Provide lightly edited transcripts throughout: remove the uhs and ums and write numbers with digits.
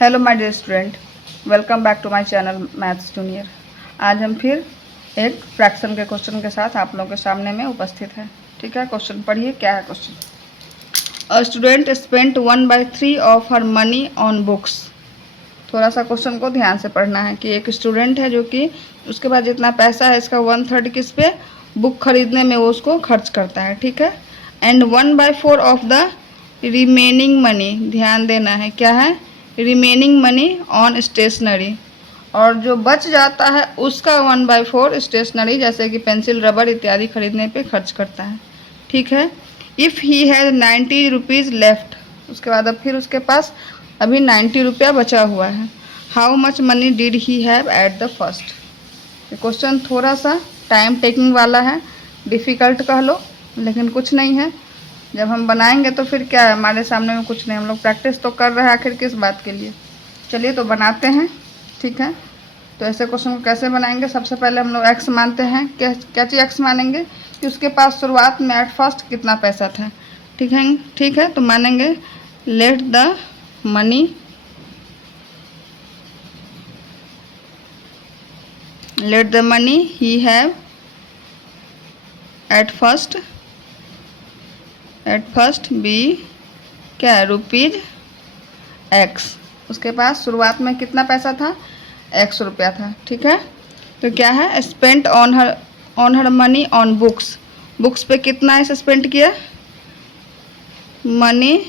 Hello my dear student, welcome back to my channel maths junior. आज हम फिर एक फ्रैक्शन के क्वेश्चन के साथ आप लोगों के सामने में उपस्थित है। ठीक है, क्वेश्चन पढ़िए। क्या है question? A student spent 1/3 of her money on books. थोड़ा सा क्वेश्चन को ध्यान से पढ़ना है कि एक स्टूडेंट है जो कि उसके पास जितना पैसा है इसका 1/3 किस पे, बुक खरीदने में वो उसको खर्च करता है। ठीक है, and 1/4 of the remaining money, ध्यान देना है क्या है, रिमेनिंग मनी ऑन स्टेशनरी, और जो बच जाता है उसका 1/4 स्टेशनरी जैसे कि पेंसिल, रबर इत्यादि खरीदने पे खर्च करता है। ठीक है, if he has 90 rupees left, उसके बाद अब फिर उसके पास अभी 90 रुपया बचा हुआ है। How much money did he have at the first. ये क्वेश्चन थोड़ा सा टाइम टेकिंग वाला है, डिफ़िकल्ट कह लो, लेकिन कुछ नहीं है। जब हम बनाएंगे तो फिर क्या है, हमारे सामने में कुछ नहीं, हम लोग प्रैक्टिस तो कर रहे हैं आखिर किस बात के लिए। चलिए तो बनाते हैं। ठीक है, तो ऐसे क्वेश्चन को कैसे बनाएंगे? सबसे पहले हम लोग एक्स मानते हैं। क्या चीज़ एक्स मानेंगे कि उसके पास शुरुआत में एट फर्स्ट कितना पैसा था। ठीक है, तो मानेंगे let the money he have at first be क्या है, रुपीज़ एक्स। उसके पास शुरुआत में कितना पैसा था, एक्स रुपया था। ठीक है, तो क्या है, spent on her money on books. Books पे कितना है स्पेंड किया, मनी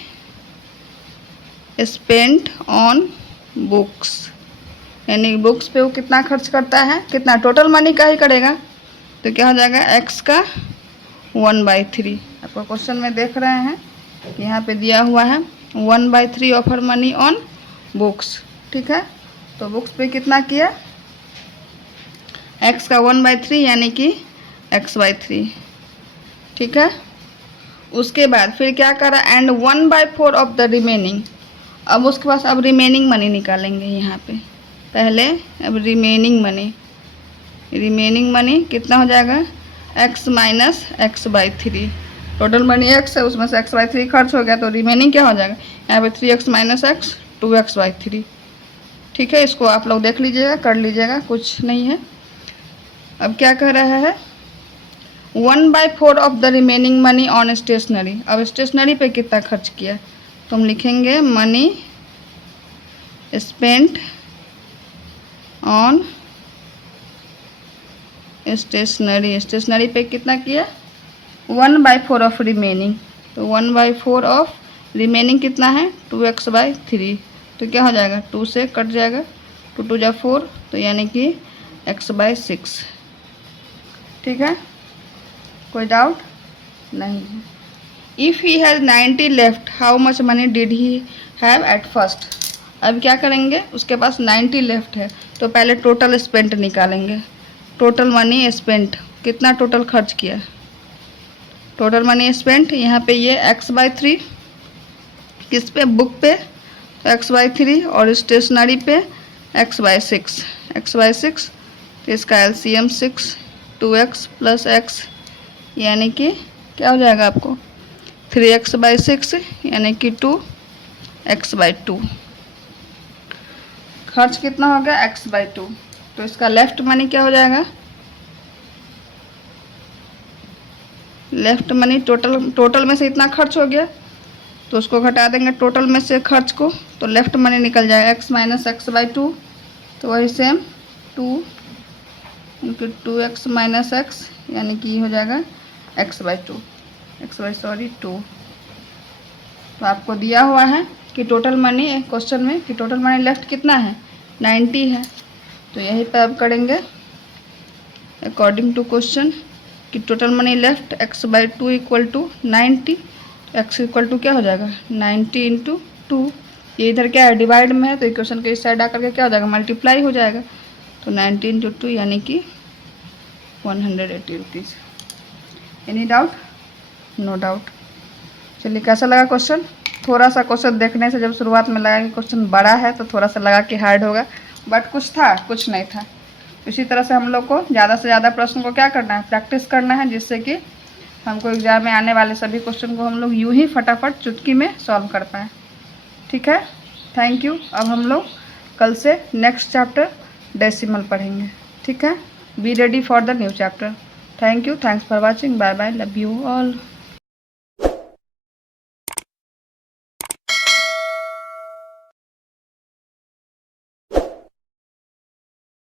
स्पेंट ऑन बुक्स, यानी बुक्स पे वो कितना खर्च करता है, कितना टोटल मनी का ही करेगा, तो क्या हो जाएगा एक्स का 1/3। आपको क्वेश्चन में देख रहे हैं यहाँ पे दिया हुआ है 1/3 of her money on books. ठीक है, तो बुक्स पे कितना किया, एक्स का 1/3 यानी कि x/3। ठीक है, उसके बाद फिर क्या करा, एंड 1/4 ऑफ द रिमेनिंग। अब उसके पास अब रिमेनिंग मनी निकालेंगे यहाँ पे पहले। अब रिमेनिंग मनी कितना हो जाएगा, x minus x/3। Total money x है, उसमें से x/3 खर्च हो गया, तो रिमेनिंग क्या हो जाएगा, यहाँ पे 3x माइनस x 2x/3। ठीक है, इसको आप लोग देख लीजिएगा, कर लीजिएगा, कुछ नहीं है। अब क्या कह रहा है, 1/4 of the remaining money on stationery. अब स्टेशनरी पे कितना खर्च किया, तो हम लिखेंगे मनी स्पेंट ऑन स्टेशनरी पे कितना किया, 1/4 ऑफ रिमेनिंग। तो 1/4 ऑफ रिमेनिंग कितना है, 2x/3। तो क्या हो जाएगा, 2 से कट जाएगा, 2 2 जा 4, तो यानी कि x/6। ठीक है, कोई डाउट नहीं है। If he has 90 left, how much money did he have at first. अब क्या करेंगे, उसके पास 90 लेफ्ट है, तो पहले टोटल स्पेंट निकालेंगे। टोटल मनी स्पेंट, कितना टोटल खर्च किया, टोटल मनी स्पेंट यहाँ पे ये x/3, किस पे, बुक पे, तो x/3, और स्टेशनरी पे x/6। तो इसका एलसीएम 6, 2x प्लस x यानी कि क्या हो जाएगा आपको 3x/6 यानी कि 2x/2। खर्च कितना हो गया, x/2। तो इसका लेफ्ट मनी क्या हो जाएगा, लेफ्ट मनी टोटल में से इतना खर्च हो गया, तो उसको घटा देंगे टोटल में से खर्च को, तो लेफ्ट मनी निकल जाएगा x माइनस x/2। तो वही same 2 into 2x minus x यानी कि हो जाएगा x/2, 2। तो आपको दिया हुआ है कि टोटल मनी क्वेश्चन में कि टोटल मनी लेफ्ट कितना है, 90 है। तो यहीं पर अब करेंगे अकॉर्डिंग टू क्वेश्चन कि total money left x/2 equal to 90। x equal to क्या हो जाएगा, 90 इंटू 2। ये इधर क्या है, डिवाइड में है, तो इक्वेशन के इस साइड आकर के क्या हो जाएगा, मल्टीप्लाई हो जाएगा। तो 90 इंटू 2 यानी कि 180 rupees. Any doubt, no doubt. चलिए, कैसा लगा क्वेश्चन? थोड़ा सा क्वेश्चन देखने से जब शुरुआत में लगा कि क्वेश्चन बड़ा है तो थोड़ा सा लगा कि हार्ड होगा, बट कुछ था, कुछ नहीं था। इसी तरह से हम लोग को ज़्यादा से ज़्यादा प्रश्न को क्या करना है, प्रैक्टिस करना है, जिससे कि हमको एग्जाम में आने वाले सभी क्वेश्चन को हम लोग यूं ही फटाफट चुटकी में सॉल्व कर पाएँ। ठीक है, थैंक यू। अब हम लोग कल से नेक्स्ट चैप्टर डेसिमल पढ़ेंगे, ठीक है। Be ready for the new chapter. Thank you, thanks for watching, bye bye, love you all.